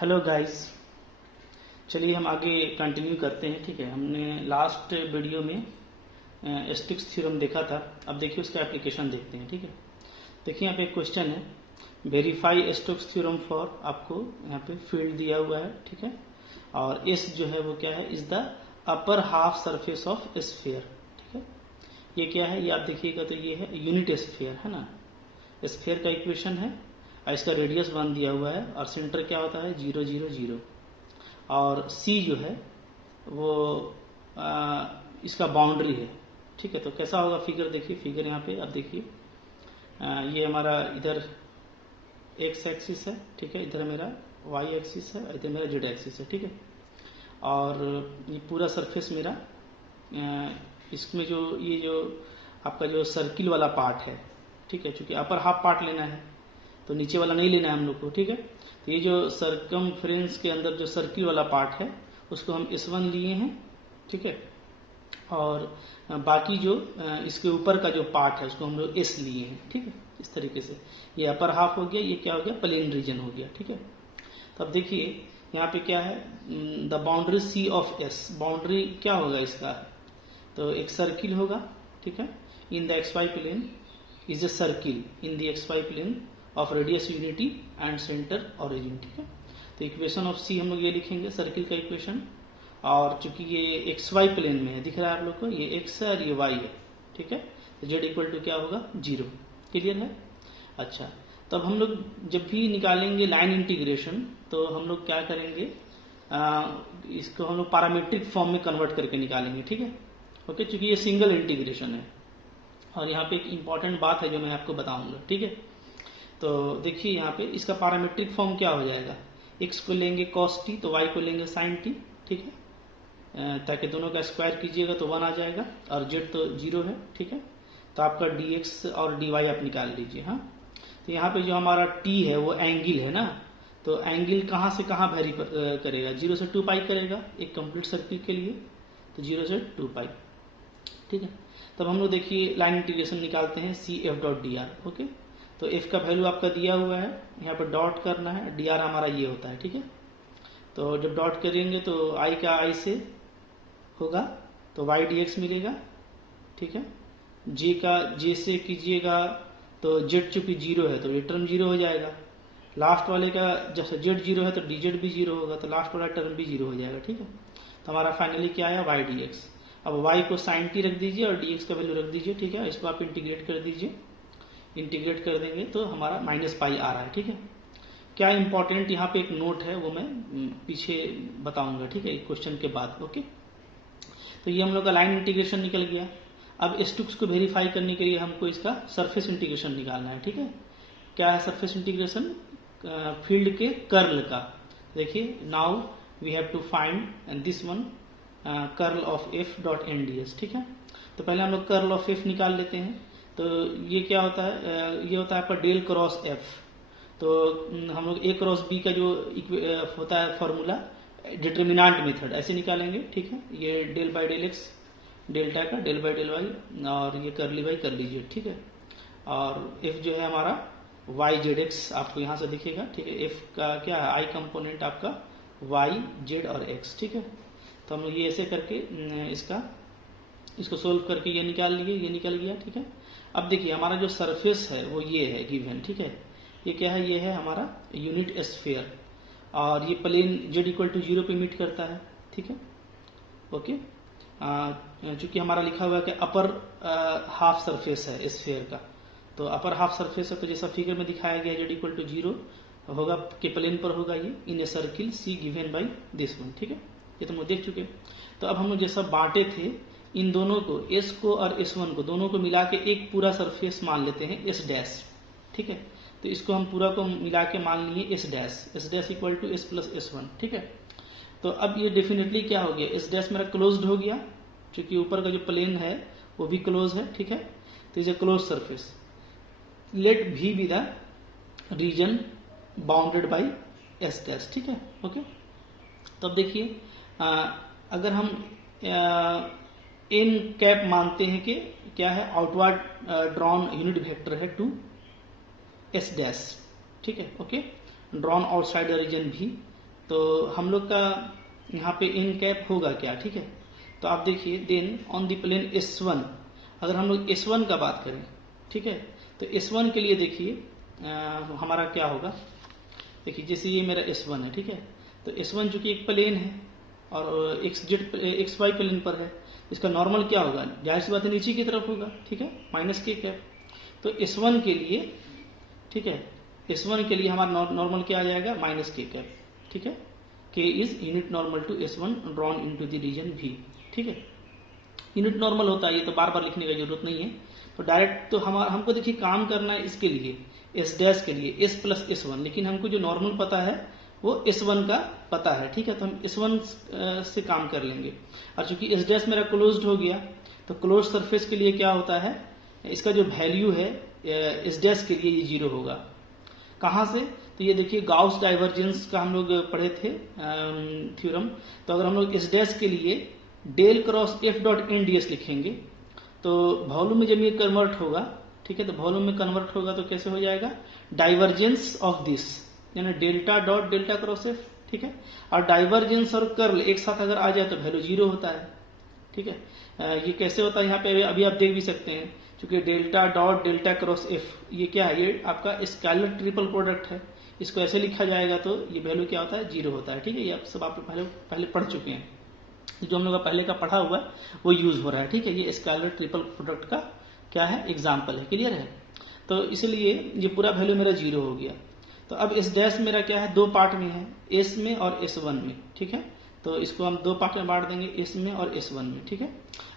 Hello guys, चलिए हम आगे कंटिन्यू करते हैं। ठीक है, हमने लास्ट वीडियो में स्टोक्स थ्योरम देखा था। अब देखिए उसका एप्लीकेशन देखते हैं। ठीक है, देखिए यहाँ पे एक क्वेश्चन है, वेरीफाई स्टोक्स थ्योरम फॉर, आपको यहाँ पे फील्ड दिया हुआ है। ठीक है, और एस जो है वो क्या है, is the upper half surface of sphere. ठीक है, ये क्या है, ये आप देखिएगा तो ये है यूनिट स्फीयर, है ना। स्फीयर का इक्वेशन है और इसका रेडियस 1 दिया हुआ है और सेंटर क्या होता है 0 0 0, और सी जो है वो इसका बाउंड्री है। ठीक है, तो कैसा होगा फिगर, देखिए फिगर यहाँ पे आप देखिए, ये हमारा इधर एक्स एक्सिस है। ठीक है, इधर मेरा वाई एक्सिस है, इधर मेरा जेड एक्सिस है। ठीक है, और ये पूरा सरफेस मेरा इसमें जो ये जो आपका जो सर्किल वाला पार्ट है, ठीक है, चूंकि अपर हाफ पार्ट लेना है तो नीचे वाला नहीं लेना है हम लोग को। ठीक है, तो ये जो सरकमफ्रेंस के अंदर जो सर्किल वाला पार्ट है उसको हम S1 लिए हैं। ठीक है, और बाकी जो इसके ऊपर का जो पार्ट है उसको हम लोग S लिए हैं। ठीक है, इस तरीके से ये अपर हाफ हो गया, ये क्या हो गया, प्लेन रीजन हो गया। ठीक है, तो अब देखिए यहाँ पे क्या है, the boundary C of S, boundary क्या होगा इसका, तो एक सर्किल होगा। ठीक है, in the XY plane is a circle in the XY plane of radius unity and centre origin. ठीक है, तो इक्वेशन ऑफ सी हम लोग ये लिखेंगे, सर्किल का इक्वेशन, और चूंकि ये XY प्लेन में है, दिख रहा है आप लोग को, ये x है और ये y है। ठीक है, तो z इक्वल टू क्या होगा 0। क्लियर है। अच्छा, तब हम लोग जब भी निकालेंगे लाइन इंटीग्रेशन तो हम लोग क्या करेंगे, इसको हम लोग पैरामीट्रिक फॉर्म में कन्वर्ट करके निकालेंगे। ठीक है, ओके, चूंकि ये सिंगल इंटीग्रेशन है। और यहाँ पे एक इंपॉर्टेंट बात है जो मैं आपको बताऊंगा। ठीक है, तो देखिए यहाँ पे इसका पैरामीट्रिक फॉर्म क्या हो जाएगा, x को लेंगे cos t तो y को लेंगे sin t। ठीक है, ताकि दोनों का स्क्वायर कीजिएगा तो 1 आ जाएगा, और z तो 0 है। ठीक है, तो आपका dx और dy आप निकाल लीजिए। हाँ, तो यहाँ पे जो हमारा t है वो एंगल है ना, तो एंगल कहाँ से कहाँ वेरी करेगा, 0 से 2 पाई करेगा एक कंप्लीट सर्किल के लिए, तो 0 से 2 पाई। ठीक है, तब हम लोग देखिए लाइन इंटीग्रेशन निकालते हैं c f dot d r. Okay, तो एफ का वैल्यू आपका दिया हुआ है, यहाँ पर डॉट करना है, डी आर हमारा ये होता है। ठीक है, तो जब डॉट करेंगे तो आई का आई से होगा तो वाई डी एक्स मिलेगा। ठीक है, जे का जे से कीजिएगा तो जेड चूंकि 0 है तो ये टर्म 0 हो जाएगा। लास्ट वाले का जैसे जेड 0 है तो डी जेड भी 0 होगा, तो लास्ट वाला टर्म भी 0 हो जाएगा। ठीक है, तो हमारा फाइनली क्या आया वाई डी एक्स। अब y को sin t रख दीजिए और dx का वैल्यू रख दीजिए। ठीक है, इसको आप इंटीग्रेट कर दीजिए, इंटीग्रेट कर देंगे तो हमारा -पाई आ रहा है। ठीक है, क्या इंपॉर्टेंट यहाँ पे एक नोट है वो मैं पीछे बताऊंगा। ठीक है, क्वेश्चन के बाद। ओके, तो ये हम लोग का लाइन इंटीग्रेशन निकल गया। अब स्टोक्स को वेरीफाई करने के लिए हमको इसका सरफेस इंटीग्रेशन निकालना है। ठीक है, क्या है सरफेस इंटीग्रेशन, फील्ड के कर्ल का। देखिए, now we have to find this one, curl of f dot n d s. ठीक है, तो पहले हम लोग कर्ल ऑफ एफ निकाल लेते हैं। तो ये क्या होता है, ये होता है आपका डेल क्रॉस एफ। तो हम लोग ए क्रॉस बी का जो होता है फॉर्मूला, डिटर्मिनेंट मेथड ऐसे निकालेंगे। ठीक है, ये del by del x, delta का डेल बाई डेल वाई, और ये करली बाई कर लीजिए। ठीक है, और एफ जो है हमारा वाई जेड एक्स आपको यहाँ से दिखेगा। ठीक है, एफ का क्या है, आई कंपोनेंट आपका वाई जेड और एक्स। ठीक है, तो हम लोग ये ऐसे करके इसको सोल्व करके ये निकाल लिए, ये निकल गया। ठीक है, अब देखिए हमारा जो सरफेस है वो ये है गिवन। ठीक है, ये क्या है, ये है हमारा यूनिट स्फीयर, और ये प्लेन जेड इक्वल टू 0 पे मीट करता है। ठीक है, ओके, चूंकि हमारा लिखा हुआ है कि अपर हाफ सरफेस है स्फीयर का, तो अपर हाफ सरफेस है तो जैसा फिगर में दिखाया गया जेड इक्वल टू 0 होगा के प्लेन पर होगा ये, in a circle C given by this one. ठीक है, ये तो हम देख चुके। तो अब हम लोग जैसा बांटे थे इन दोनों को, S को और S1 को, दोनों को मिला के एक पूरा सरफेस मान लेते हैं S डैश। ठीक है, तो इसको हम पूरा को मिला के मान लिए S dash equal to S plus S1। ठीक है, तो अब ये डेफिनेटली क्या हो गया, S डैश मेरा क्लोज्ड हो गया, क्योंकि ऊपर का जो प्लेन है वो भी क्लोज है। ठीक है, तो is a closed surface, let V be the region bounded by S dash. ठीक है, ओके, तो अब देखिए अगर हम एन कैप मानते हैं कि क्या है, आउटवर्ड ड्रॉन यूनिट वेक्टर है टू एस डैश। ठीक है, ओके, ड्रॉन आउटसाइड रीजन भी तो हम लोग का यहाँ पे n कैप होगा क्या, ठीक है। तो आप देखिए then on the plane S1, अगर हम लोग S1 का बात करें, ठीक है, तो S1 के लिए देखिए हमारा क्या होगा। देखिए जैसे ये मेरा S1 है, ठीक है, तो S1 जो कि एक प्लेन है और XY प्लेन पर है, इसका नॉर्मल क्या होगा, जाहिर सी बात है नीचे की तरफ होगा, ठीक है, माइनस के कैप। तो S1 के लिए, ठीक है, S1 के लिए हमारा नॉर्मल क्या आ जाएगा, माइनस के कैप, ठीक है। K is unit normal to S1 drawn into the region V, ठीक है। यूनिट नॉर्मल होता है, ये तो बार बार लिखने की जरूरत नहीं है, तो डायरेक्ट तो हमको देखिए काम करना है इसके लिए S डैश के लिए S प्लस S1, लेकिन हमको जो नॉर्मल पता है वो S1 का पता है, ठीक है, तो हम S1 से काम कर लेंगे। और चूंकि S डैश मेरा क्लोज्ड हो गया, तो क्लोज सरफेस के लिए क्या होता है, इसका जो वैल्यू है S डैश के लिए ये 0 होगा। कहां से, तो ये देखिए गाउस डाइवर्जेंस का हम लोग पढ़े थे थ्योरम। तो अगर हम लोग S डैश के लिए del cross F dot N ds लिखेंगे, तो वॉल्यूम में जब ये कन्वर्ट होगा, ठीक है, तो वॉल्यूम में कन्वर्ट होगा तो कैसे हो जाएगा, डाइवर्जेंस ऑफ दिस, यानी delta dot delta cross F, ठीक है। और डाइवर्जेंस और कर्ल एक साथ अगर आ जाए तो वैल्यू 0 होता है, ठीक है। ये कैसे होता है यहाँ पे अभी आप देख भी सकते हैं, क्योंकि delta dot delta cross F ये क्या है, ये आपका स्केलर ट्रिपल प्रोडक्ट है। इसको ऐसे लिखा जाएगा तो ये वैल्यू क्या होता है, 0 होता है, ठीक है। ये आप सब आप पहले पढ़ चुके हैं, जो हम लोग पहले का पढ़ा हुआ है वो यूज हो रहा है, ठीक है। ये स्केलर ट्रिपल प्रोडक्ट का क्या है, एग्जाम्पल है, क्लियर है। तो इसलिए ये पूरा वैल्यू मेरा 0 हो गया। तो अब इस डैश मेरा क्या है, दो पार्ट में है, S में और S1 में, ठीक है। तो इसको हम दो पार्ट में बांट देंगे, S में और S1 में, ठीक है।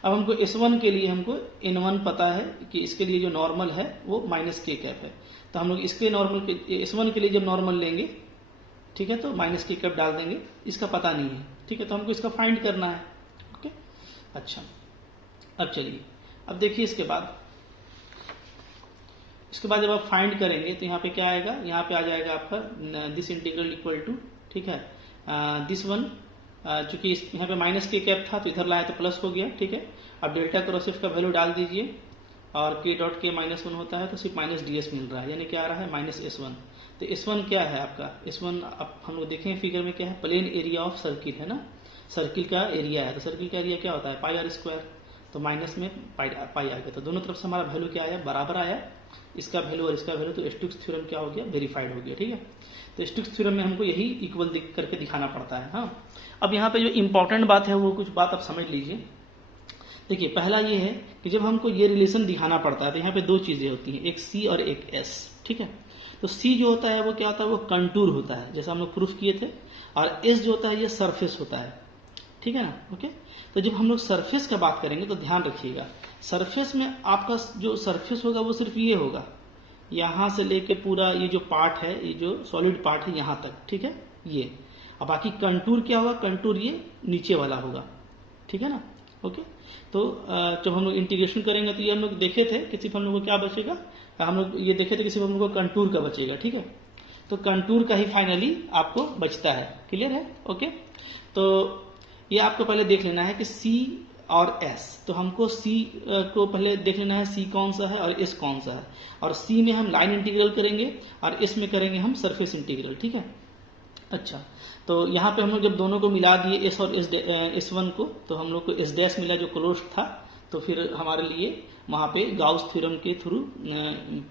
अब हमको S1 के लिए हमको N1 पता है कि इसके लिए जो नॉर्मल है वो माइनस के कैप है, तो हम लोग इसके नॉर्मल के S1 के लिए जब नॉर्मल लेंगे, ठीक है, तो माइनस के कैप डाल देंगे, इसका पता नहीं है, ठीक है, तो हमको इसका फाइंड करना है, ओके। अच्छा, अब चलिए, अब देखिए इसके बाद जब आप फाइंड करेंगे तो यहाँ पे क्या आएगा, यहाँ पे आ जाएगा आपका दिस इंटीग्रल इक्वल टू, ठीक है, दिस वन, चूंकि यहाँ पे माइनस के कैप था तो इधर लाया तो प्लस हो गया, ठीक है। अब डेल्टा क्रॉस F का वैल्यू डाल दीजिए और K डॉट के -1 होता है तो सिर्फ माइनस ds मिल रहा है, यानी क्या आ रहा है, माइनस S1। तो S1 क्या है आपका, S1 अब हम लोग देखें फिगर में क्या है, प्लेन एरिया ऑफ सर्किल है ना, सर्किल का एरिया है, तो सर्किल का एरिया क्या होता है, पाई आर स्क्वायर, तो माइनस में पाई आ गया, तो दोनों तरफ से हमारा वैल्यू क्या आया, बराबर आया, इसका वैल्यू और इसका वैल्यू, तो स्टोक्स थ्योरम क्या हो गया, वेरीफाइड हो गया, ठीक है। तो स्टोक्स थ्योरम में हमको यही इक्वल करके दिखाना पड़ता है। हाँ, अब यहाँ पे जो इंपॉर्टेंट बात है वो कुछ बात आप समझ लीजिए। देखिए पहला ये है कि जब हमको ये रिलेशन दिखाना पड़ता है तो यहाँ पे दो चीजें होती हैं, एक C और एक S, ठीक है। तो C जो होता है वो क्या होता है, वो कंटूर होता है, जैसा हम लोग प्रूफ किए थे, और S जो होता है ये सरफेस होता है, ठीक है ना, ओके। तो जब हम लोग सरफेस का बात करेंगे तो ध्यान रखिएगा, सरफेस में आपका जो सरफेस होगा वो सिर्फ ये होगा, यहां से लेके पूरा ये जो पार्ट है, ये जो सॉलिड पार्ट है यहां तक, ठीक है, ये। अब बाकी कंटूर क्या होगा, कंटूर ये नीचे वाला होगा, ठीक है ना, ओके। तो जब हम लोग इंटीग्रेशन करेंगे तो ये हम लोग देखे थे कि सिर्फ हम लोग को क्या बचेगा, हम लोग ये देखे थे कि सिर्फ हम लोग को कंटूर का बचेगा, ठीक है। तो कंटूर का ही फाइनली आपको बचता है, क्लियर है, ओके। तो ये आपको पहले देख लेना है कि C और S, तो हमको C को पहले देख लेना है C कौन सा है और S कौन सा है, और C में हम लाइन इंटीग्रल करेंगे और S में करेंगे हम सरफेस इंटीग्रल, ठीक है। अच्छा, तो यहाँ पे हम लोग जब दोनों को मिला दिए S और S1 को, तो हम लोग को S डैश मिला जो क्लोज था, तो फिर हमारे लिए वहां पे गाउस थ्योरम के थ्रू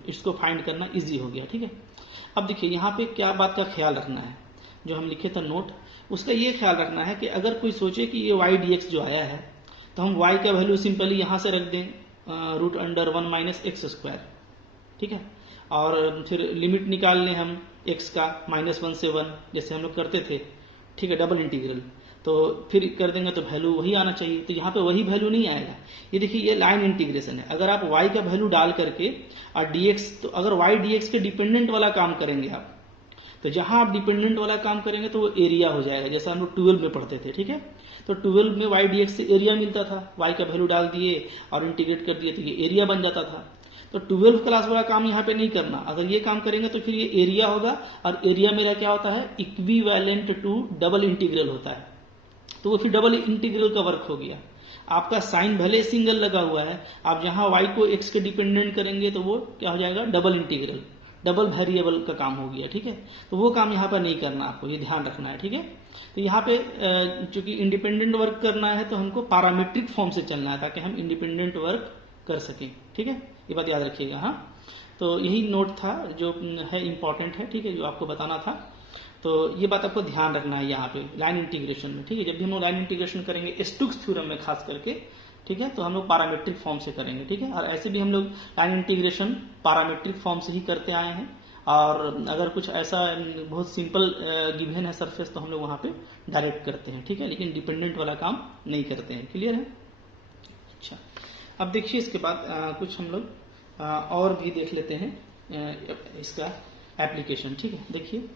इसको फाइंड करना इजी हो गया, ठीक है। अब देखिए यहाँ पे क्या बात का ख्याल रखना है, जो हम लिखे था नोट, उसका ये ख्याल रखना है कि अगर कोई सोचे कि ये y dx जो आया है, तो हम y का वैल्यू सिंपली यहां से रख दें √1 माइनस एक्स स्क्वायर, ठीक है, और फिर लिमिट निकाल लें हम x का -1 से 1 जैसे हम लोग करते थे, ठीक है, डबल इंटीग्रल, तो फिर कर देंगे तो वैल्यू वही आना चाहिए, तो यहाँ पे वही वैल्यू नहीं आएगा। ये देखिए ये लाइन इंटीग्रेशन है, अगर आप y का वैल्यू डाल करके और dx, तो अगर y dx के डिपेंडेंट वाला काम करेंगे आप, तो जहां आप डिपेंडेंट वाला काम करेंगे तो वो एरिया हो जाएगा, जैसा हम लोग 12 में पढ़ते थे, ठीक है। तो 12 में y dx से एरिया मिलता था, y का वैल्यू डाल दिए और इंटीग्रेट कर दिए तो ये एरिया बन जाता था। तो 12 क्लास वाला काम यहाँ पे नहीं करना, अगर ये काम करेंगे तो फिर ये एरिया होगा, और एरिया मेरा क्या होता है, इक्विवेलेंट टू डबल इंटीग्रल होता है, तो वो फिर डबल इंटीग्रल का वर्क हो गया। आपका साइन भले सिंगल लगा हुआ है, आप जहां y को x के डिपेंडेंट करेंगे तो वो क्या हो जाएगा, डबल इंटीग्रल। डबल वेरिएबल का काम हो गया, ठीक है। तो वो काम यहाँ पर नहीं करना, आपको ये ध्यान रखना है, ठीक है। तो यहाँ पे चूंकि इंडिपेंडेंट वर्क करना है तो हमको पैरामीट्रिक फॉर्म से चलना है ताकि हम इंडिपेंडेंट वर्क कर सकें, ठीक है। ये बात याद रखिएगा। हाँ, तो यही नोट था जो है इम्पोर्टेंट है, ठीक है, जो आपको बताना था। तो ये बात आपको ध्यान रखना है यहाँ पे लाइन इंटीग्रेशन में, ठीक है। जब भी हम लोग लाइन इंटीग्रेशन करेंगे स्टोक्स थ्योरम में खास करके, ठीक है, तो हम लोग पैरामीट्रिक फॉर्म से करेंगे, ठीक है। और ऐसे भी हम लोग लाइन इंटीग्रेशन पैरामीट्रिक फॉर्म से ही करते आए हैं। और अगर कुछ ऐसा बहुत सिंपल गिवन है सरफेस तो हम लोग वहां पे डायरेक्ट करते हैं, ठीक है, लेकिन डिपेंडेंट वाला काम नहीं करते हैं। क्लियर है? अच्छा, अब देखिए इसके बाद कुछ हम लोग और भी देख लेते हैं इसका एप्लीकेशन, ठीक है। देखिए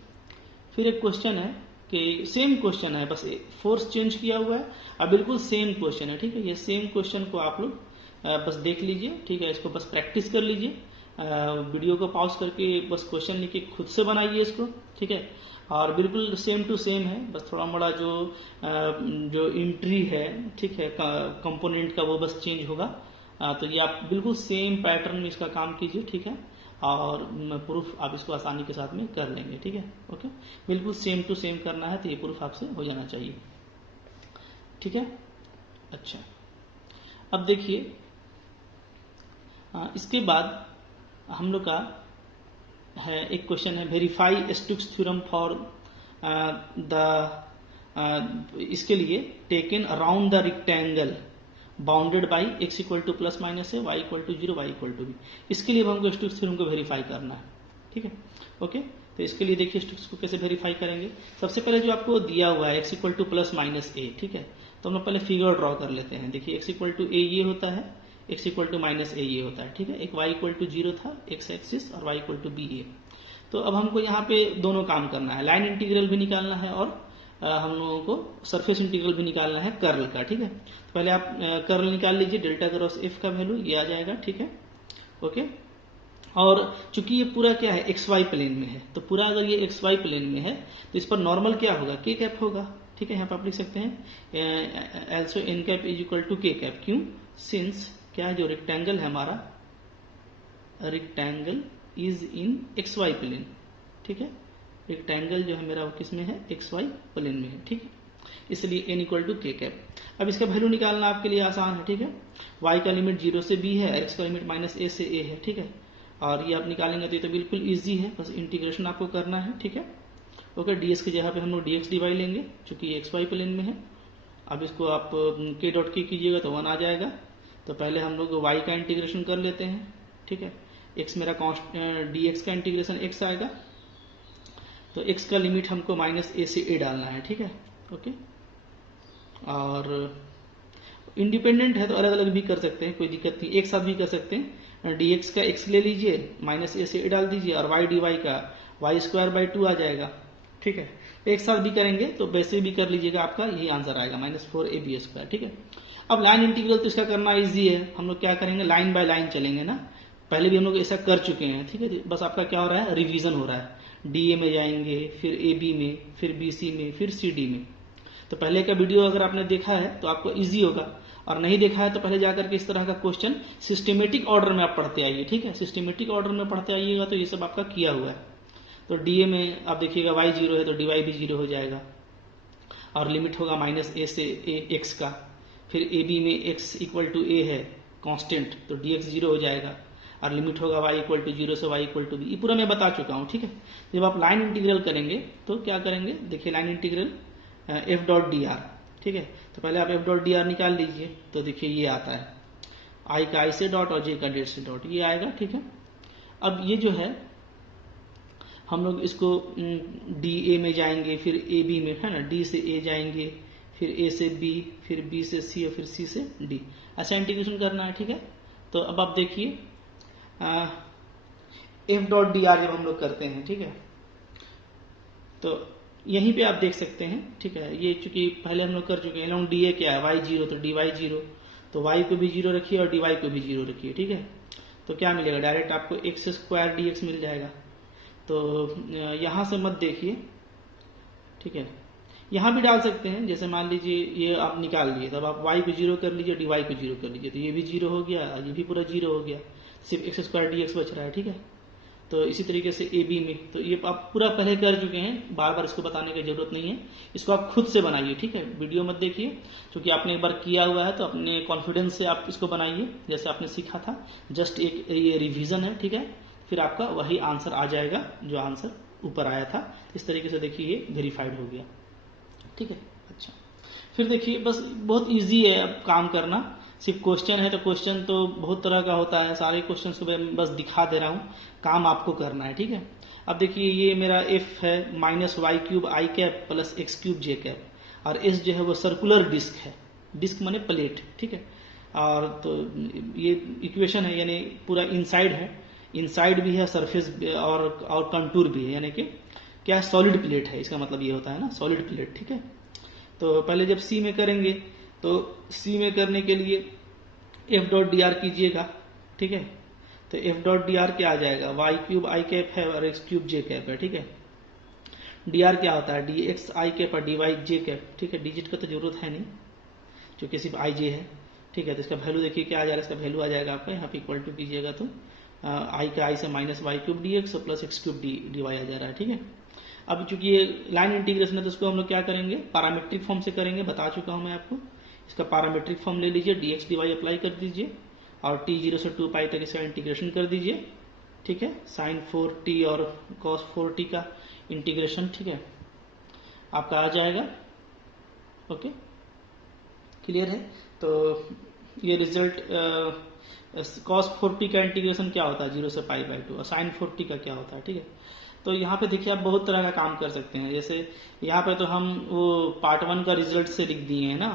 फिर एक क्वेश्चन है कि सेम क्वेश्चन है, बस फोर्स चेंज किया हुआ है और बिल्कुल सेम क्वेश्चन है, ठीक है। ये सेम क्वेश्चन को आप लोग बस देख लीजिए, ठीक है। इसको बस प्रैक्टिस कर लीजिए, वीडियो को पॉज करके बस क्वेश्चन लिख के खुद से बनाइए इसको, ठीक है। और बिल्कुल सेम टू सेम है, बस थोड़ा मोड़ा जो एंट्री है, ठीक है, कंपोनेंट का वो बस चेंज होगा। तो ये आप बिल्कुल सेम पैटर्न में इसका काम कीजिए, ठीक है। और प्रूफ आप इसको आसानी के साथ में कर लेंगे, ठीक है। ओके, बिल्कुल सेम टू सेम करना है तो ये प्रूफ आपसे हो जाना चाहिए, ठीक है। अच्छा, अब देखिए इसके बाद हम लोग का है एक क्वेश्चन है वेरीफाई स्टोक्स थ्योरम फॉर इसके लिए taken around the rectangle bounded by x equal to plus minus है, y equal to 0, y equal to b। इसके लिए हमको स्टोक्स थ्योरम को वेरीफाई करना है, ठीक है। ओके, तो इसके लिए देखिए स्टोक्स को कैसे वेरीफाई करेंगे। सबसे पहले जो आपको दिया हुआ है x equal to plus minus a, ठीक है, तो हम लोग पहले फिगर ड्रॉ कर लेते हैं। देखिए x इक्वल टू a ये होता है, x equal to minus a ये होता है, ठीक है। एक y इक्वल टू 0 था x एक्सिस और y इक्वल टू b ये। तो अब हमको यहाँ पे दोनों काम करना है, लाइन इंटीग्रल भी निकालना है और हम लोगों को सरफेस इंटीग्रल भी निकालना है कर्ल का, ठीक है। तो पहले आप कर्ल निकाल लीजिए, डेल्टा क्रॉस एफ का वैल्यू ये आ जाएगा, ठीक है। ओके, और चूंकि ये पूरा क्या है एक्स वाई प्लेन में है, तो पूरा अगर ये एक्स वाई प्लेन में है तो इस पर नॉर्मल क्या होगा, के कैप होगा, ठीक है। यहाँ पर आप लिख सकते हैं also N cap is equal to K cap. क्यों? सिंस क्या है, जो रेक्टेंगल है हमारा, rectangle is in x y plane, ठीक है। रेक्टेंगल जो है मेरा वो किस में है, एक्स वाई प्लेन में है, ठीक है। इसलिए n equal to K cap. अब इसका वैल्यू निकालना आपके लिए आसान है, ठीक है। y का लिमिट 0 से b है, x का लिमिट माइनस a से a है, ठीक है। और ये आप निकालेंगे तो ये तो बिल्कुल इजी है, बस इंटीग्रेशन आपको करना है, ठीक है। ओके, ds की जगह पे हम लोग dx dy लेंगे चूंकि ये एक्स वाई प्लेन में है। अब इसको आप k डॉट k कीजिएगा तो 1 आ जाएगा। तो पहले हम लोग y का इंटीग्रेशन कर लेते हैं, ठीक है। x मेरा dx का इंटीग्रेशन x आएगा, तो x का लिमिट हमको माइनस a से a डालना है, ठीक है। ओके, और इंडिपेंडेंट है तो अलग अलग भी कर सकते हैं, कोई दिक्कत नहीं, एक साथ भी कर सकते हैं। dx का x ले लीजिए, माइनस a से a डाल दीजिए, और y dy का y स्क्वायर बाई 2 आ जाएगा, ठीक है। एक साथ भी करेंगे तो वैसे भी कर लीजिएगा, आपका यही आंसर आएगा माइनस 4ab स्क्वायर, ठीक है। अब लाइन इंटीग्रल तो इसका करना इजी है, हम लोग क्या करेंगे, लाइन बाय लाइन चलेंगे ना, पहले भी हम लोग ऐसा कर चुके हैं, ठीक है। बस आपका क्या हो रहा है, रिवीजन हो रहा है। DA में जाएंगे, फिर AB में, फिर BC में, फिर CD में। तो पहले का वीडियो अगर आपने देखा है तो आपको इजी होगा, और नहीं देखा है तो पहले जाकर के इस तरह का क्वेश्चन सिस्टमेटिक ऑर्डर में आप पढ़ते आइए, ठीक है। सिस्टमेटिक ऑर्डर में पढ़ते आइएगा तो ये सब आपका किया हुआ है। तो DA में आप देखिएगा y 0 है तो dy भी 0 हो जाएगा, और लिमिट होगा माइनस a से a x का। फिर AB में x इक्वल टू a है कांस्टेंट, तो dx 0 हो जाएगा, और लिमिट होगा y इक्वल टू 0 से y इक्वल टू b। ये पूरा मैं बता चुका हूँ, ठीक है। जब आप लाइन इंटीग्रल करेंगे तो क्या करेंगे, देखिए line integral f dot d are, ठीक है। तो पहले आप f डॉट डी आर निकाल लीजिए, तो देखिए ये आता है i का i से डॉट और j का j से डॉट, ये आएगा, ठीक है। अब ये जो है हम लोग इसको DA में जाएंगे, फिर AB में, है ना, D से A जाएंगे, फिर A से B, फिर B से C और फिर C से D, ऐसा इंटीग्रेशन करना है, ठीक है। तो अब आप देखिए f डॉट डी आर जब हम लोग करते हैं, ठीक है, तो यहीं पे आप देख सकते हैं, ठीक है। ये चूंकि पहले हम लोग कर चुके हैं, लॉन्ग DA क्या है, y 0, तो dy 0, तो y को भी 0 रखिए और dy को भी 0 रखिए, ठीक है। तो क्या मिलेगा, डायरेक्ट आपको x स्क्वायर dx मिल जाएगा। तो यहां से मत देखिए, ठीक है, यहां भी डाल सकते हैं। जैसे मान लीजिए ये आप निकाल लिए, तब आप y को 0 कर लीजिए, dy को 0 कर लीजिए, तो ये भी 0 हो गया, ये भी पूरा 0 हो गया, सिर्फ x स्क्वायर dx बच रहा है, ठीक है। तो इसी तरीके से ए बी में, तो ये आप पूरा पहले कर चुके हैं, बार बार इसको बताने की जरूरत नहीं है। इसको आप खुद से बनाइए, ठीक है, वीडियो मत देखिए, क्योंकि आपने एक बार किया हुआ है तो अपने कॉन्फिडेंस से आप इसको बनाइए जैसे आपने सीखा था। जस्ट एक ये रिवीजन है, ठीक है, फिर आपका वही आंसर आ जाएगा जो आंसर ऊपर आया था। इस तरीके से देखिए ये वेरीफाइड हो गया, ठीक है। अच्छा, फिर देखिए बस बहुत इजी है अब काम करना। सिर्फ क्वेश्चन है तो क्वेश्चन तो बहुत तरह का होता है, सारे क्वेश्चन को मैं बस दिखा दे रहा हूँ, काम आपको करना है, ठीक है। अब देखिए ये मेरा एफ है -y³ i cap plus x³ j cap, और एस जो है वो सर्कुलर डिस्क है, डिस्क माने प्लेट, ठीक है। और तो ये इक्वेशन है, यानी पूरा इनसाइड है, इनसाइड भी है, सरफेस और कंटूर भी है, यानी कि क्या है, सॉलिड प्लेट है, इसका मतलब ये होता है ना, सॉलिड प्लेट, ठीक है। तो पहले जब सी में करेंगे तो सी में करने के लिए एफ डॉट डी आर कीजिएगा, ठीक है। तो एफ डॉट डी आर क्या आ जाएगा, y³ i कैप है और x³ j कैप है, ठीक है। डी आर क्या होता है, dx i कैप और dy j कैप, ठीक है। डिजिट का तो जरूरत है नहीं क्योंकि सिर्फ i j है, ठीक है। तो इसका वैल्यू देखिए क्या आ जा रहा है, इसका वैल्यू आ जाएगा आपका यहाँ पे इक्वल टू कीजिएगा तो i का i से minus y³ dx plus x³ dy आ जा रहा है, ठीक है। अब चूंकि ये लाइन इंटीग्रेशन है तो इसको हम लोग क्या करेंगे, पैरामीट्रिक फॉर्म से करेंगे, बता चुका हूं मैं आपको। इसका पैरामीट्रिक फॉर्म ले लीजिए, dx dy अप्लाई कर दीजिए और t 0 से 2 पाई तक इसका इंटीग्रेशन कर दीजिए, ठीक है। sin 4t और cos 4t का इंटीग्रेशन, ठीक है, आपका आ जाएगा, ओके, क्लियर है। तो ये रिजल्ट cos 4t का इंटीग्रेशन क्या होता है, 0 से π/2, और sin 4t का क्या होता है, ठीक है। तो यहाँ पे देखिए आप बहुत तरह का काम कर सकते हैं, जैसे यहाँ पे तो हम वो पार्ट 1 का रिजल्ट से लिख दिए हैं ना,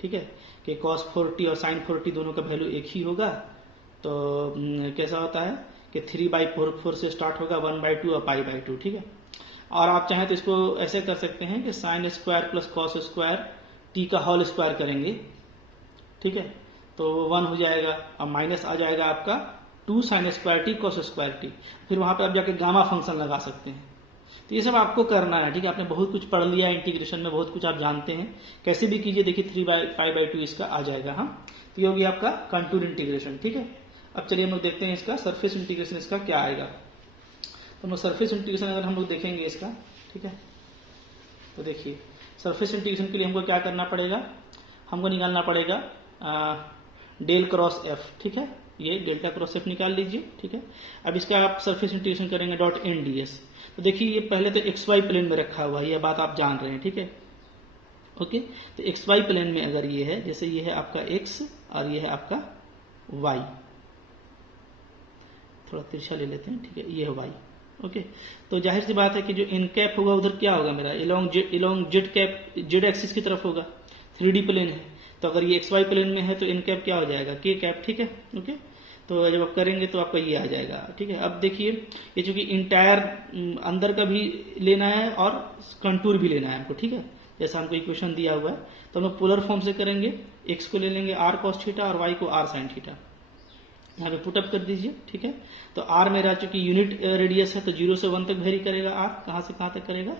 ठीक है, कि cos 4t और sin 4t दोनों का वैल्यू एक ही होगा। तो कैसा होता है कि 3/4 से स्टार्ट होगा, 1/2 और π/2, ठीक है। और आप चाहें तो इसको ऐसे कर सकते हैं कि sin square plus cos square t का होल स्क्वायर करेंगे, ठीक है, तो 1 हो जाएगा और माइनस आ जाएगा आपका 2 sin square t cos square t, फिर वहां पे आप जाके गामा फंक्शन लगा सकते हैं। तो ये सब आपको करना है, ठीक है। आपने बहुत कुछ पढ़ लिया इंटीग्रेशन में, बहुत कुछ आप जानते हैं, कैसे भी कीजिए, देखिए 3/π/2 इसका आ जाएगा, हाँ। तो ये हो गया आपका कंटूर इंटीग्रेशन, ठीक है। अब चलिए हम लोग देखते हैं इसका सरफेस इंटीग्रेशन, इसका क्या आएगा। तो हम लोग सरफेस इंटीग्रेशन अगर हम लोग देखेंगे इसका, ठीक है, तो देखिए सरफेस इंटीग्रेशन के लिए हमको क्या करना पड़ेगा, हमको निकालना पड़ेगा डेल क्रॉस एफ, ठीक है, ये डेल्टा क्रॉस एफ निकाल लीजिए, ठीक है। अब इसका आप सरफेस इंटीग्रेशन करेंगे डॉट एन डी एस। तो देखिए ये पहले तो एक्स वाई प्लेन में रखा हुआ है, यह बात आप जान रहे हैं, ठीक है, ओके। तो एक्स वाई प्लेन में अगर ये है, जैसे ये है आपका एक्स और ये है आपका वाई, थोड़ा तिरछा ले लेते हैं, ठीक है, ये है वाई, ओके। तो जाहिर सी बात है कि जो एन कैप होगा उधर क्या होगा मेरा, इलोंग जेड कैप, जेड एक्सिस की तरफ होगा, 3D प्लेन है। तो अगर ये एक्स वाई प्लेन में है तो एन कैप क्या हो जाएगा, के कैप, ठीक है, ओके। तो जब आप करेंगे तो आपका ये आ जाएगा, ठीक है। अब देखिए ये चूंकि इंटायर अंदर का भी लेना है और कंटूर भी लेना है हमको, ठीक है, जैसा हमको इक्वेशन दिया हुआ है। तो हम लोग पोलर फॉर्म से करेंगे, एक्स को ले लेंगे r cos थीटा और y को r sin थीटा, यहाँ पे पुटअप कर दीजिए, ठीक है। तो r मेरा चूंकि यूनिट रेडियस है तो 0 से 1 तक वेरी करेगा, r कहाँ से कहाँ तक करेगा,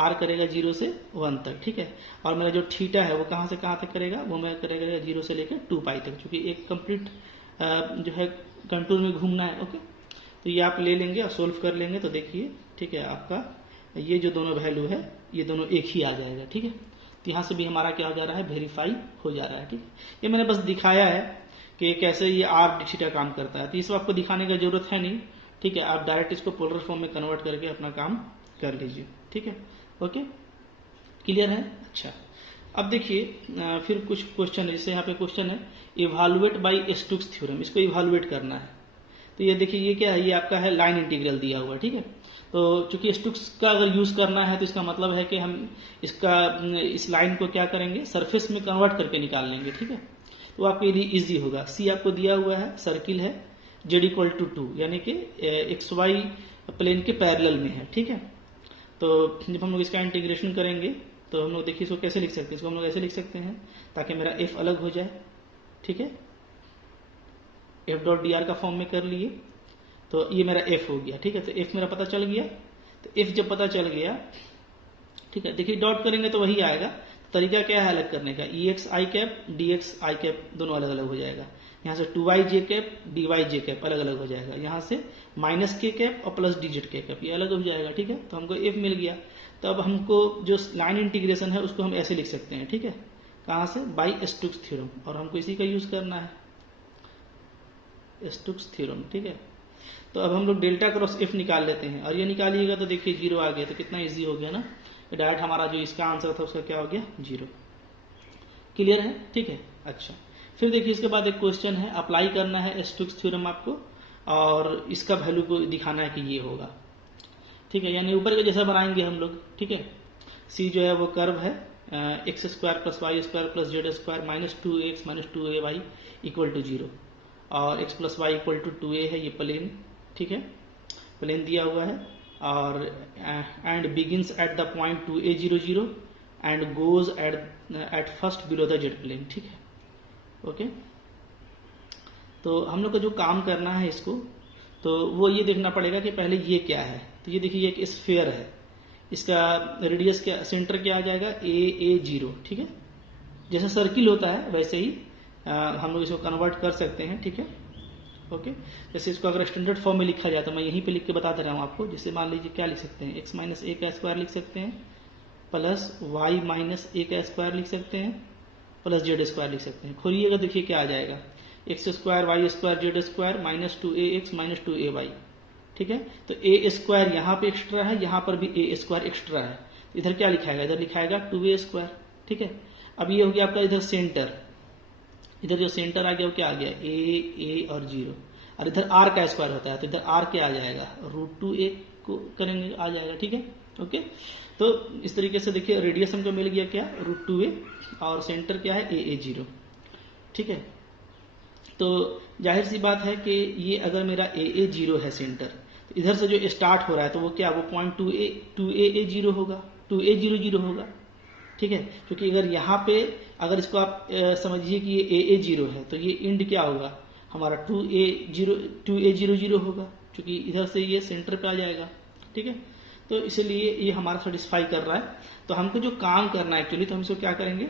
r करेगा 0 से 1 तक, ठीक है। और मेरा जो थीटा है वो कहाँ से कहाँ तक करेगा, वो मैं करेगा 0 से लेकर 2 पाई तक, चूंकि एक कंप्लीट जो है कंटूर में घूमना है, ओके। तो ये आप ले लेंगे और सोल्व कर लेंगे तो देखिए, ठीक है, आपका ये जो दोनों वैल्यू है ये दोनों एक ही आ जाएगा, ठीक है। तो यहाँ से भी हमारा क्या हो जा रहा है, वेरीफाई हो जा रहा है, ठीक है। ये मैंने बस दिखाया है कि कैसे ये आर डी थीटा काम करता है, तो ये सब आपको दिखाने की जरूरत है नहीं, ठीक है। आप डायरेक्ट इसको पोलर फॉर्म में कन्वर्ट करके अपना काम कर लीजिए, ठीक है, ओके, क्लियर है। अच्छा, अब देखिए फिर कुछ क्वेश्चन है, जैसे यहाँ पे क्वेश्चन है इवालुएट बाय स्टोक्स थ्योरम, इसको इवालुएट करना है। तो ये देखिए ये क्या है, ये आपका है लाइन इंटीग्रल दिया हुआ है, ठीक है। तो चूंकि स्टोक्स का अगर यूज करना है तो इसका मतलब है कि हम इस लाइन को क्या करेंगे, सरफेस में कन्वर्ट करके निकाल लेंगे, ठीक है। तो आपके लिए इजी होगा। सी आपको दिया हुआ है, सर्किल है, जेड इक्वल टू 2 यानी कि एक्स वाई प्लेन के पैरेलल में है, ठीक है। तो जब हम लोग इसका इंटीग्रेशन करेंगे तो हम लोग देखिए इसको कैसे लिख सकते हैं, इसको हम लोग ऐसे लिख सकते हैं ताकि मेरा एफ अलग हो जाए, ठीक है। एफ डॉट डी आर का फॉर्म में कर लिए तो ये मेरा एफ हो गया, ठीक है। तो एफ मेरा पता चल गया, तो एफ जब पता चल गया, ठीक है, देखिए डॉट करेंगे तो वही आएगा। तरीका क्या है अलग करने का, ई एक्स आई कैप डी एक्स आई कैप दोनों अलग अलग हो जाएगा। यहाँ से 2yj कैप dyj कैप अलग अलग हो जाएगा, यहाँ से -k कैप और प्लस dz k कैप ये अलग हो जाएगा, ठीक है। तो हमको f मिल गया। तो अब हमको जो लाइन इंटीग्रेशन है उसको हम ऐसे लिख सकते हैं, ठीक है, कहाँ से, बाई स्टोक्स थ्योरम, और हमको इसी का यूज करना है, स्टोक्स थ्योरम, ठीक है। तो अब हम लोग डेल्टा क्रॉस f निकाल लेते हैं, और ये निकालिएगा तो देखिए 0 आ गया, तो कितना इजी हो गया ना, डायरेक्ट हमारा जो इसका आंसर था उसका क्या हो गया, 0। क्लियर है, ठीक है। अच्छा, फिर देखिए इसके बाद एक क्वेश्चन है, अप्लाई करना है स्टोक्स थ्योरम आपको, और इसका वैल्यू को दिखाना है कि ये होगा, ठीक है, यानी ऊपर के जैसा बनाएंगे हम लोग, ठीक है। सी जो है वो कर्व है x square plus y square plus z square minus 2x minus 2ay equal to 0, और x plus y equal to 2a है, ये प्लेन, ठीक है, प्लेन दिया हुआ है, और and begins at the point 2a 0 0 and goes at first below the z plane, ठीक है, ओके। तो हम लोग को जो काम करना है इसको, तो वो ये देखना पड़ेगा कि पहले ये क्या है। तो ये देखिए एक स्फीयर है, इसका रेडियस क्या, सेंटर क्या आ जाएगा, a 0, ठीक है। जैसा सर्किल होता है वैसे ही हम लोग इसको कन्वर्ट कर सकते हैं, ठीक है, ओके। जैसे इसको अगर स्टैंडर्ड फॉर्म में लिखा जाए तो मैं यहीं पे लिख के बता दे रहा हूँ आपको। जैसे मान लीजिए क्या लिख सकते हैं, x माइनस a का स्क्वायर लिख सकते हैं, प्लस y माइनस a का स्क्वायर लिख सकते हैं, प्लस जेड स्क्वायर लिख सकते हैं। खोलिएगा देखिए क्या आ जाएगा, x square y square z square minus 2ax minus 2ay, ठीक है। तो a स्क्वायर यहाँ पे एक्स्ट्रा है, यहाँ पर भी a स्क्वायर एक्स्ट्रा है, इधर क्या लिखाएगा, इधर लिखाएगा 2a स्क्वायर, ठीक है। अब ये हो गया आपका इधर सेंटर, इधर जो सेंटर आ गया वो क्या आ गया, a और 0, और इधर r का स्क्वायर होता है तो इधर r क्या आ जाएगा, √2a को करेंगे आ जाएगा, ठीक है, ओके। तो इस तरीके से देखिए रेडियस हमको मिल गया क्या, √2a, और सेंटर क्या है, a 0, ठीक है। तो जाहिर सी बात है कि ये अगर मेरा a 0 है सेंटर, तो इधर से जो स्टार्ट हो रहा है तो वो क्या, वो पॉइंट 2a 0 होगा, 2a 0 0 होगा, ठीक है। क्योंकि अगर यहाँ पे अगर इसको आप समझिए कि ये a 0 है तो ये इंड क्या होगा हमारा 2a 0 0 होगा, क्योंकि इधर से ये सेंटर पे आ जाएगा, ठीक है। तो इसलिए ये हमारा सेटिस्फाई कर रहा है। तो हमको जो काम करना है एक्चुअली, तो हम इसको क्या करेंगे,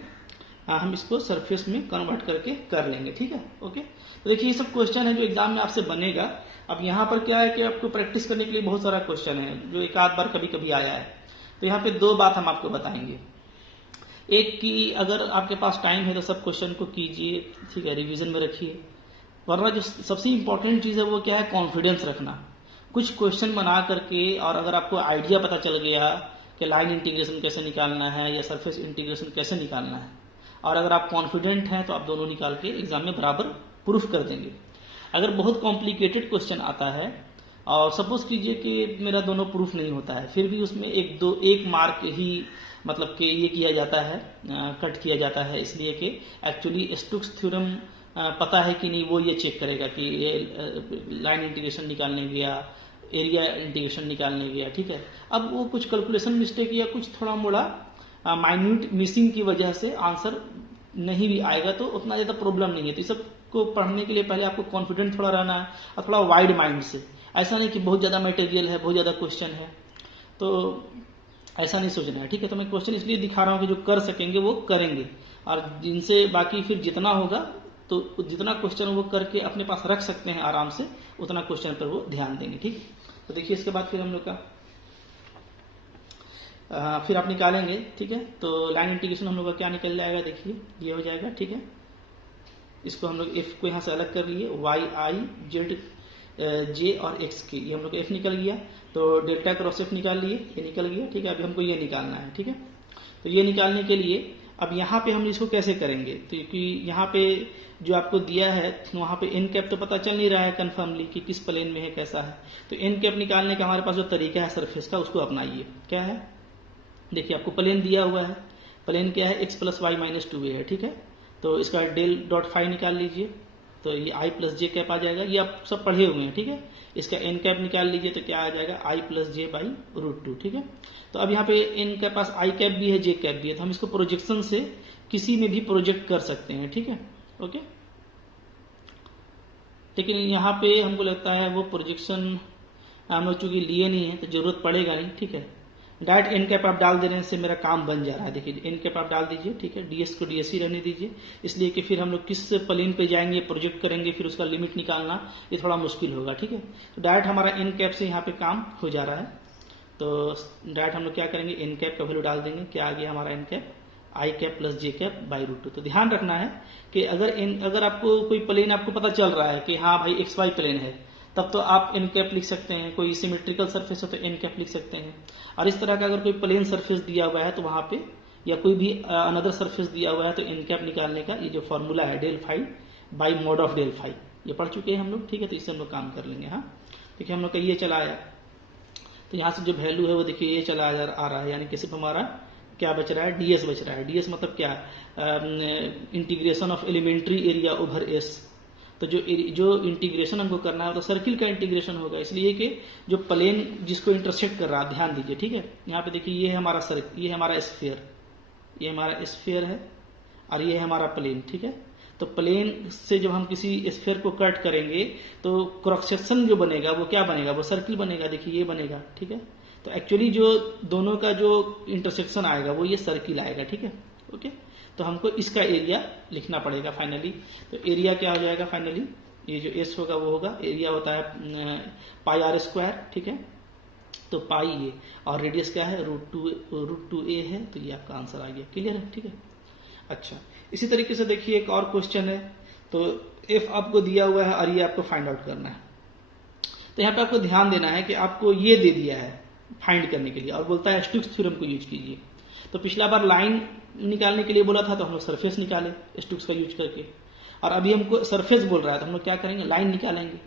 हम इसको सरफेस में कन्वर्ट करके कर लेंगे, ठीक है, ओके। तो देखिए ये सब क्वेश्चन है जो एग्जाम में आपसे बनेगा। अब यहाँ पर क्या है कि आपको प्रैक्टिस करने के लिए बहुत सारा क्वेश्चन है जो एक आध बार कभी कभी आया है। तो यहाँ पे दो बात हम आपको बताएंगे, एक कि अगर आपके पास टाइम है तो सब क्वेश्चन को कीजिए, ठीक है, रिवीजन में रखिए, वरना जो सबसे इंपॉर्टेंट चीज है वो क्या है, कॉन्फिडेंस रखना। कुछ क्वेश्चन बना करके और अगर आपको आइडिया पता चल गया कि लाइन इंटीग्रेशन कैसे निकालना है या सरफेस इंटीग्रेशन कैसे निकालना है, और अगर आप कॉन्फिडेंट हैं तो आप दोनों निकाल के एग्जाम में बराबर प्रूफ कर देंगे। अगर बहुत कॉम्प्लिकेटेड क्वेश्चन आता है और सपोज कीजिए कि मेरा दोनों प्रूफ नहीं होता है, फिर भी उसमें एक मार्क ही मतलब कि ये किया जाता है, कट किया जाता है, इसलिए कि एक्चुअली स्टोक्स थ्योरम पता है कि नहीं वो ये चेक करेगा कि ये लाइन इंटीग्रेशन निकालने गया, एरिया इंटीग्रेशन निकालने गया, ठीक है। अब वो कुछ कैलकुलेशन मिस्टेक या कुछ थोड़ा मोड़ा माइन्यूट मिसिंग की वजह से आंसर नहीं भी आएगा तो उतना ज्यादा प्रॉब्लम नहीं है। तो इस सब को पढ़ने के लिए पहले आपको कॉन्फिडेंट थोड़ा रहना है और थोड़ा वाइड माइंड से, ऐसा नहीं कि बहुत ज्यादा मटेरियल है, बहुत ज्यादा क्वेश्चन है, तो ऐसा नहीं सोचना है, ठीक है। तो मैं क्वेश्चन इसलिए दिखा रहा हूँ कि जो कर सकेंगे वो करेंगे, और जिनसे बाकी फिर जितना होगा तो जितना क्वेश्चन वो करके अपने पास रख सकते हैं आराम से, उतना क्वेश्चन पर वो ध्यान देंगे, ठीक। तो देखिए इसके बाद फिर हम लोग का फिर आप निकालेंगे, ठीक है। तो लाइन इंटीग्रेशन हम लोग का क्या निकल जाएगा, देखिए ये हो जाएगा, ठीक है। इसको हम लोग एफ को यहाँ से अलग कर लिए, वाई आई जेड जे और एक्स की, ये हम लोग एफ निकल गया। तो डेल्टा क्रॉस एफ निकाल लिए, ये निकल गया, ठीक है। अभी हमको ये निकालना है, ठीक है। तो ये निकालने के लिए अब यहाँ पे हम इसको कैसे करेंगे, तो क्योंकि यहाँ पे जो आपको दिया है वहां पे एन कैप तो पता चल नहीं रहा है कन्फर्मली कि किस प्लेन में है कैसा है। तो एन कैप निकालने का हमारे पास जो तरीका है सरफेस का, उसको अपनाइए। क्या है, देखिए आपको प्लेन दिया हुआ है, प्लेन क्या है, x plus Y minus 2a है, ठीक है। तो इसका डेल डॉट फाई निकाल लीजिए, तो ये आई प्लस जे कैप आ जाएगा, ये आप सब पढ़े हुए हैं, ठीक है। इसका एन कैप निकाल लीजिए तो क्या आ जाएगा, आई प्लस जे बाई √2, ठीक है। तो अब यहाँ पे एन के पास आई कैप भी है, जे कैप भी है, तो हम इसको प्रोजेक्शन से किसी में भी प्रोजेक्ट कर सकते हैं, ठीक है, ओके। लेकिन यहाँ पे हमको लगता है वो प्रोजेक्शन हम लोग चूंकि लिए नहीं है तो जरूरत पड़ेगा नहीं, ठीक है। डायरेक्ट एन कैप आप डाल देने से मेरा काम बन जा रहा है। देखिए एन कैप आप डाल दीजिए, ठीक है, डीएस को डीएस ही रहने दीजिए, इसलिए कि फिर हम लोग किस प्लेन पे जाएंगे, प्रोजेक्ट करेंगे, फिर उसका लिमिट निकालना ये थोड़ा मुश्किल होगा। ठीक है, तो डायरेक्ट हमारा एन कैप से यहाँ पे काम हो जा रहा है। तो डायरेक्ट हम लोग क्या करेंगे, एन कैप का वैल्यू डाल देंगे। क्या आ गया हमारा N cap, I cap plus J cap by root 2। तो ध्यान रखना है कि अगर आपको कोई प्लेन आपको पता चल रहा है कि हाँ भाई एक्स वाई प्लेन है, तब तो आप एन कैप लिख सकते हैं। कोई सिमेट्रिकल सरफेस हो तो एन कैप लिख सकते हैं। और इस तरह का अगर कोई प्लेन सरफेस दिया हुआ है तो वहां पे, या कोई भी अनदर सरफेस दिया हुआ है, तो एन कैप निकालने का ये जो फॉर्मूला है del phi by mod of del phi, ये पढ़ चुके हैं हम लोग। ठीक है, तो इससे हम लोग काम कर लेंगे। हाँ देखिए हम लोग का ये चला आया, तो यहाँ से जो वैल्यू है वो देखिए ये चला आ रहा है, यानी कि सिर्फ हमारा क्या बच रहा है, डीएस बच रहा है। डीएस मतलब क्या, integration of elementary area over S. तो जो इंटीग्रेशन हमको करना है तो सर्किल का इंटीग्रेशन होगा, इसलिए कि जो प्लेन जिसको इंटरसेक्ट कर रहा है, ध्यान दीजिए। ठीक है, यहाँ पे देखिए ये है हमारा सर्किल, ये हमारा स्फीयर, ये हमारा स्फीयर है, और ये है हमारा प्लेन। ठीक है, तो प्लेन से जब हम किसी स्फीयर को कट करेंगे तो क्रॉस सेक्शन जो बनेगा वो क्या बनेगा, वो सर्किल बनेगा। देखिए ये बनेगा। ठीक है, तो एक्चुअली जो दोनों का जो इंटरसेक्शन आएगा वो ये सर्किल आएगा। ठीक है, ओके, तो हमको इसका एरिया लिखना पड़ेगा फाइनली। तो एरिया क्या हो जाएगा फाइनली, ये जो एस होगा वो होगा, एरिया होता है पाई आर स्क्वायर। ठीक है, तो पाई ये, और रेडियस क्या है, रूट टू ए है, तो ये आपका आंसर आ गया। क्लियर है? ठीक है, अच्छा इसी तरीके से देखिए एक और क्वेश्चन है। तो एफ आपको दिया हुआ है और ये आपको फाइंड आउट करना है। तो यहाँ पे आपको ध्यान देना है कि आपको ये दे दिया है फाइंड करने के लिए, और बोलता है स्टोक्स थ्योरम को यूज कीजिए। तो पिछला बार लाइन निकालने के लिए बोला था, तो हम लोग सरफेस निकाले स्टोक्स का यूज करके, और अभी हमको सरफेस बोल रहा है तो हम लोग क्या करेंगे, लाइन निकालेंगे।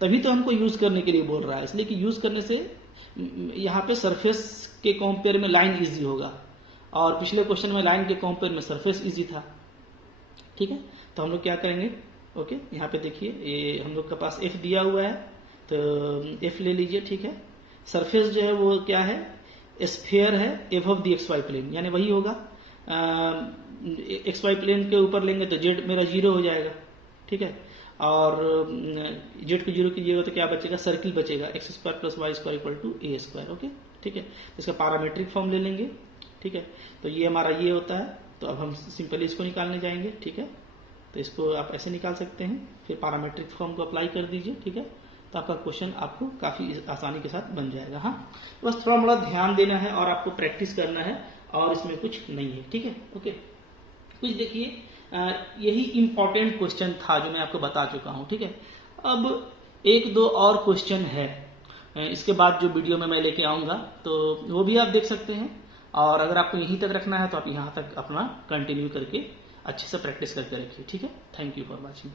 तभी तो हमको यूज करने के लिए बोल रहा है, इसलिए कि यूज करने से यहाँ पे सरफेस के कंपेयर में लाइन इजी होगा, और पिछले क्वेश्चन में लाइन के कंपेयर में सरफेस इजी था। ठीक है, तो हम लोग क्या करेंगे, ओके, यहाँ पे देखिए ये हम लोग के पास एफ दिया हुआ है, तो एफ ले लीजिए। ठीक है, सरफेस जो है वो क्या है, स्फीयर है above the x y plane, यानी वही होगा। एक्स वाई प्लेन के ऊपर लेंगे तो जेड मेरा 0 हो जाएगा। ठीक है, और जेड को 0 कीजिएगा तो क्या बचेगा, सर्किल बचेगा, x square plus y square equal to a square. Okay, ठीक है, तो इसका पैरामीट्रिक फॉर्म ले लेंगे। ठीक है, तो ये हमारा ये होता है। तो अब हम सिंपली इसको निकालने जाएंगे। ठीक है, तो इसको आप ऐसे निकाल सकते हैं, फिर पैरामीट्रिक फॉर्म को अप्लाई कर दीजिए। ठीक है, तो आपका क्वेश्चन आपको काफी आसानी के साथ बन जाएगा। हाँ, बस थोड़ा मोड़ा ध्यान देना है और आपको प्रैक्टिस करना है, और इसमें कुछ नहीं है। ठीक है, ओके, कुछ देखिए यही इंपॉर्टेंट क्वेश्चन था जो मैं आपको बता चुका हूं। ठीक है, अब एक दो और क्वेश्चन है इसके बाद जो वीडियो में मैं लेके आऊंगा, तो वो भी आप देख सकते हैं। और अगर आपको यहीं तक रखना है तो आप यहां तक अपना कंटिन्यू करके अच्छे से प्रैक्टिस करके रखिए। ठीक है, थैंक यू फॉर वॉचिंग।